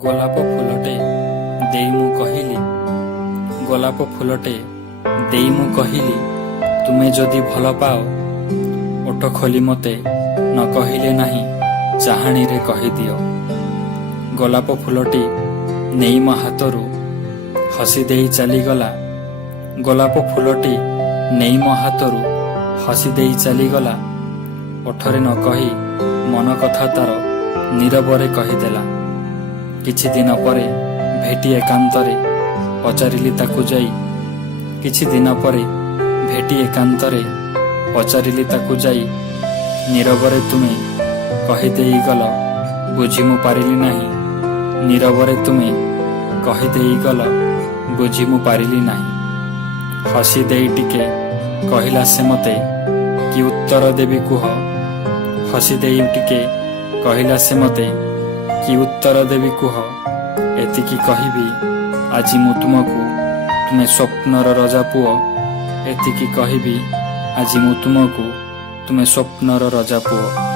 ଗୋଲାପ ଫୁଲଟେ ଦେଇ ମୁଁ କହିଲି, ଗୋଲାପ ଫୁଲଟେ ଦେଇ ମୁଁ କହିଲି, ତୁମେ ଯଦି ଭଲ ପାଅ ଓଠ ଖୋଲି ମୋତେ ନ କହିଲେ ନାହିଁ ଚାହାଣୀରେ କହିଦିଅ। ଗୋଲାପ ଫୁଲଟି ନେଇ ମୋ ହାତରୁ ହସି ଦେଇ ଚାଲିଗଲା। ଗୋଲାପ ଫୁଲଟି ନେଇ ମୋ ହାତରୁ ହସି ଦେଇ ଚାଲିଗଲା। ଓଠରେ ନ କହି ମନ କଥା ତାର ନୀରବରେ କହିଦେଲା। କିଛି ଦିନ ପରେ ଭେଟି ଏକାନ୍ତରେ ପଚାରିଲି ତାକୁ ଯାଇ, କିଛି ଦିନ ପରେ ଭେଟି ଏକାନ୍ତରେ ପଚାରିଲି ତାକୁ ଯାଇ, ନୀରବରେ ତୁମେ କହିଦେଇଗଲ ବୁଝି ମୁଁ ପାରିଲି ନାହିଁ। ନୀରବରେ ତୁମେ କହିଦେଇଗଲ ବୁଝି ମୁଁ ପାରିଲି ନାହିଁ। ହସି ଦେଇ ଟିକେ କହିଲା ସେ ମୋତେ, କି ଉତ୍ତର ଦେବି କୁହ। ହସି ଦେଇ ଟିକେ କହିଲା ସେ ମୋତେ, କି ଉତ୍ତର ଦେବି କୁହ। ଏତିକି କହିବି ଆଜି ମୁଁ ତୁମକୁ, ତୁମେ ସ୍ୱପ୍ନର ରଜା ପୁଅ। ଏତିକି କହିବି ଆଜି ମୁଁ ତୁମକୁ, ତୁମେ ସ୍ୱପ୍ନର ରଜା ପୁଅ।